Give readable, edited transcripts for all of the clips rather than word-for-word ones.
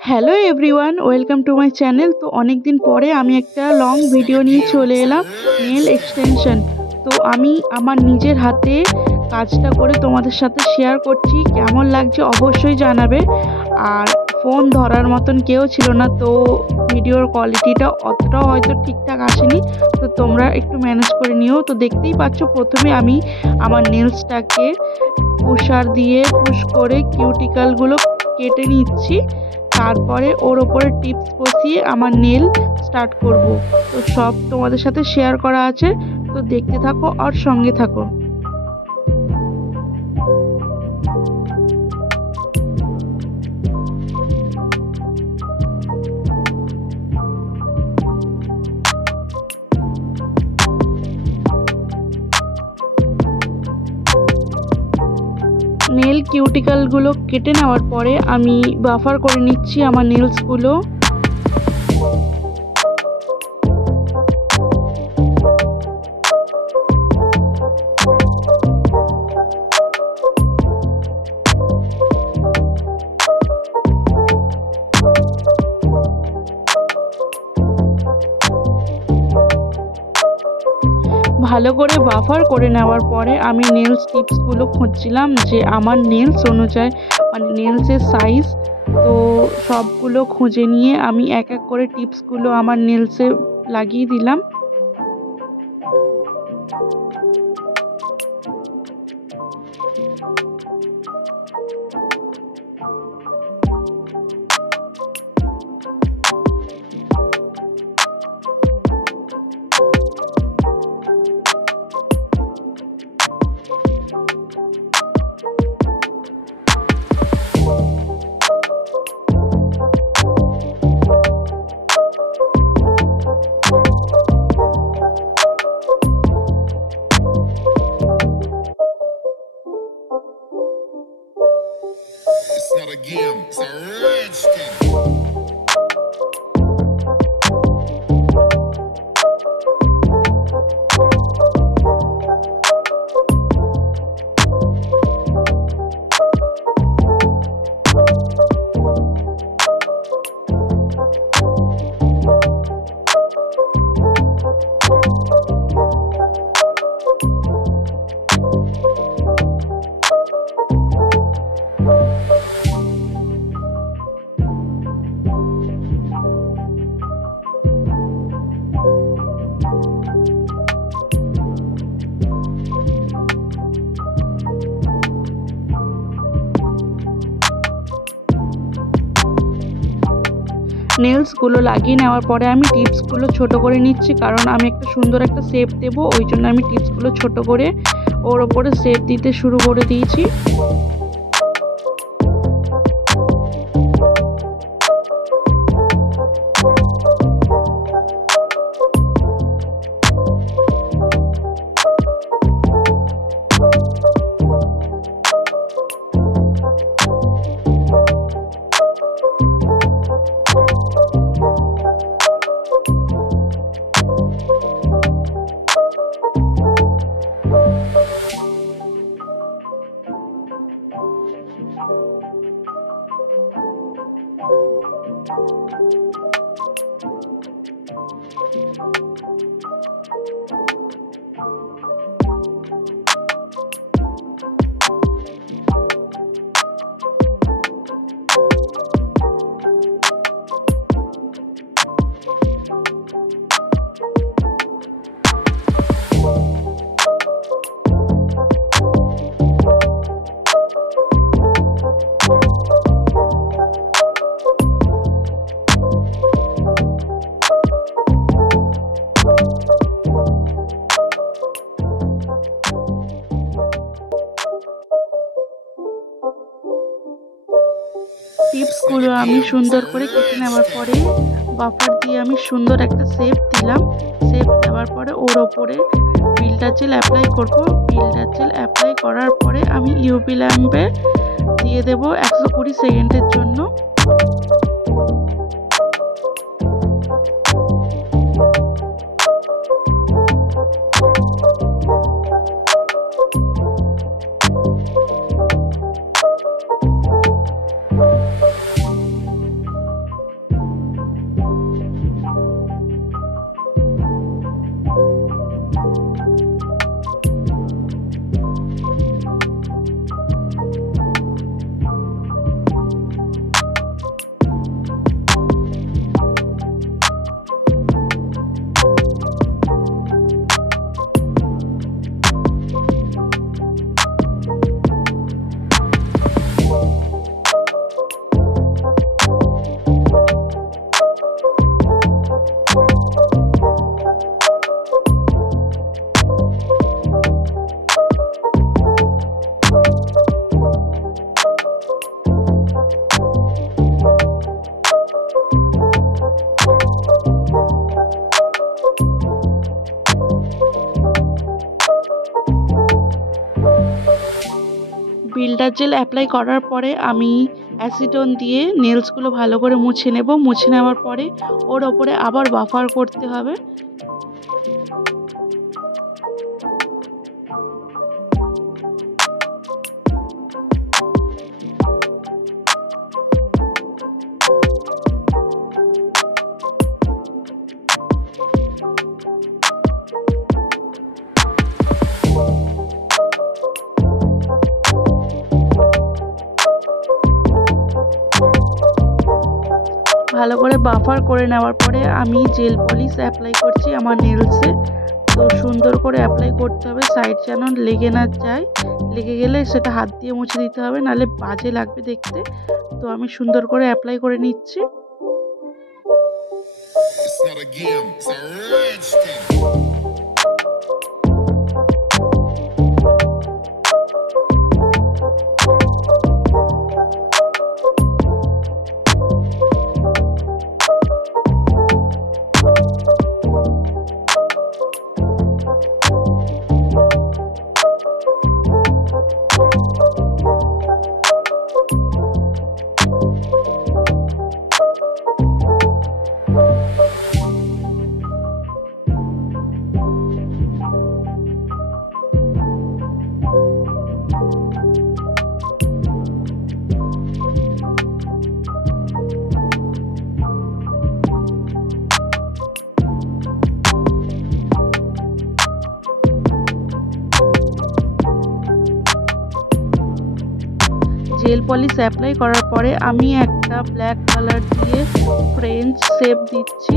Hello everyone, welcome to my channel. তো অনেক দিন পরে আমি একটা লং ভিডিও নিয়ে চলে এলাম নেল এক্সটেনশন। তো আমি আমার নিজের হাতে কাজটা করে তোমাদের সাথে শেয়ার করছি, কেমন লাগছে অবশ্যই জানাবে। আর ফোন ধরার মতন কেউ ছিল না, তো ভিডিওর কোয়ালিটিটা অতটাও হয়তো ঠিকঠাক আসেনি, তো তোমরা একটু ম্যানেজ করে নিও। তো দেখতেই পাচ্ছ, প্রথমে আমি আমার নেলসটাকে পুষার দিয়ে পুশ করে কিউটিক্যালগুলো কেটে নিচ্ছি। তারপরে ওর ওপরে টিপস বসিয়ে আমার নেল স্টার্ট করব। তো সব তোমাদের সাথে শেয়ার করা আছে, তো দেখতে থাকো আর সঙ্গে থাকো। নেল কিউটিক্যালগুলো কেটে নেওয়ার পরে আমি বাফার করে নিচ্ছি আমার নেলসগুলো। ভালো করে বাফার করে নেওয়ার পরে আমি নেলস টিপসগুলো খুঁজছিলাম যে আমার নেলস অনুযায়ী, মানে নেলসের সাইজ। তো সবগুলো খুঁজে নিয়ে আমি এক এক করে টিপসগুলো আমার নেলসে লাগিয়ে দিলাম। It's not a game, it's a rich thing. নেলসগুলো লাগিয়ে নেওয়ার পরে আমি টিপসগুলো ছোট করে নিচ্ছি, কারণ আমি একটা সুন্দর একটা শেপ দেবো, ওই জন্য আমি টিপসগুলো ছোট করে ওর ওপরে শেপ দিতে শুরু করে দিয়েছি। টিপসগুলো আমি সুন্দর করে কেটে নেওয়ার পরে বাফার দিয়ে আমি সুন্দর একটা শেপ দিলাম। শেপ দেওয়ার পরে ওর ওপরে বিল্ডার জেল অ্যাপ্লাই করব। বিল্ডার জেল অ্যাপ্লাই করার পরে আমি ইউভি ল্যাম্পে দিয়ে দেবো 120 সেকেন্ডের জন্য। বিল্ডার জেল অ্যাপ্লাই করার পরে আমি অ্যাসিটন দিয়ে নেলসগুলো ভালো করে মুছে নেব। মুছে নেওয়ার পরে ওর ওপরে আবার বাফার করতে হবে। ভালো করে বাফার করে নেওয়ার পরে আমি জেল পলিশ অ্যাপ্লাই করছি আমার নেলসে। তো সুন্দর করে অ্যাপ্লাই করতে হবে, সাইড যেন লেগে না যায়। লেগে গেলে সেটা হাত দিয়ে মুছে দিতে হবে, নাহলে বাজে লাগবে দেখতে। তো আমি সুন্দর করে অ্যাপ্লাই করে নিচ্ছি। It's not a game, it's a rich thing. Jail polish apply করার পরে আমি একটা ব্ল্যাক কালার দিয়ে ফ্রেঞ্চ শেপ দিচ্ছি।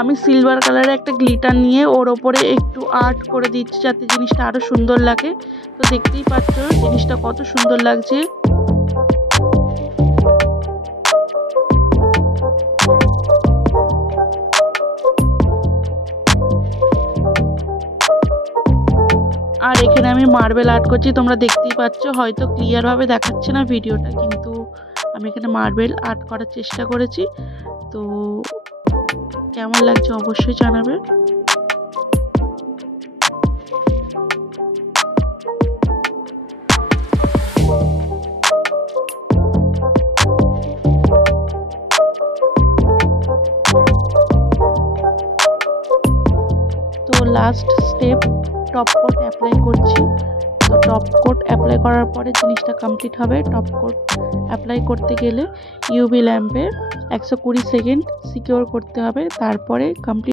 আমি সিলভার কালারের একটা গ্লিটার নিয়ে ওর ওপরে একটু আর্ট করে দিচ্ছি যাতে জিনিসটা আরো সুন্দর লাগে। তো দেখতেই পাচ্ছ জিনিসটা কত সুন্দর লাগছে। আর এখানে আমি মার্বেল আর্ট করছি, তোমরা দেখতেই পাচ্ছ। হয়তো ক্লিয়ার ভাবে দেখাচ্ছে না ভিডিওটা, কিন্তু আমি এখানে মার্বেল আর্ট করার চেষ্টা করেছি। তো কেমন লাগছে অবশ্যই জানাবে। তো last step top coat apply করছি। তো টপ কোট অ্যাপ্লাই করার পরে জিনিসটা কমপ্লিট হবে। টপ কোট অ্যাপ্লাই করতে গেলে ইউভি ল্যাম্পে 120 সেকেন্ড সিকিউর করতে হবে, তারপরে কমপ্লিট।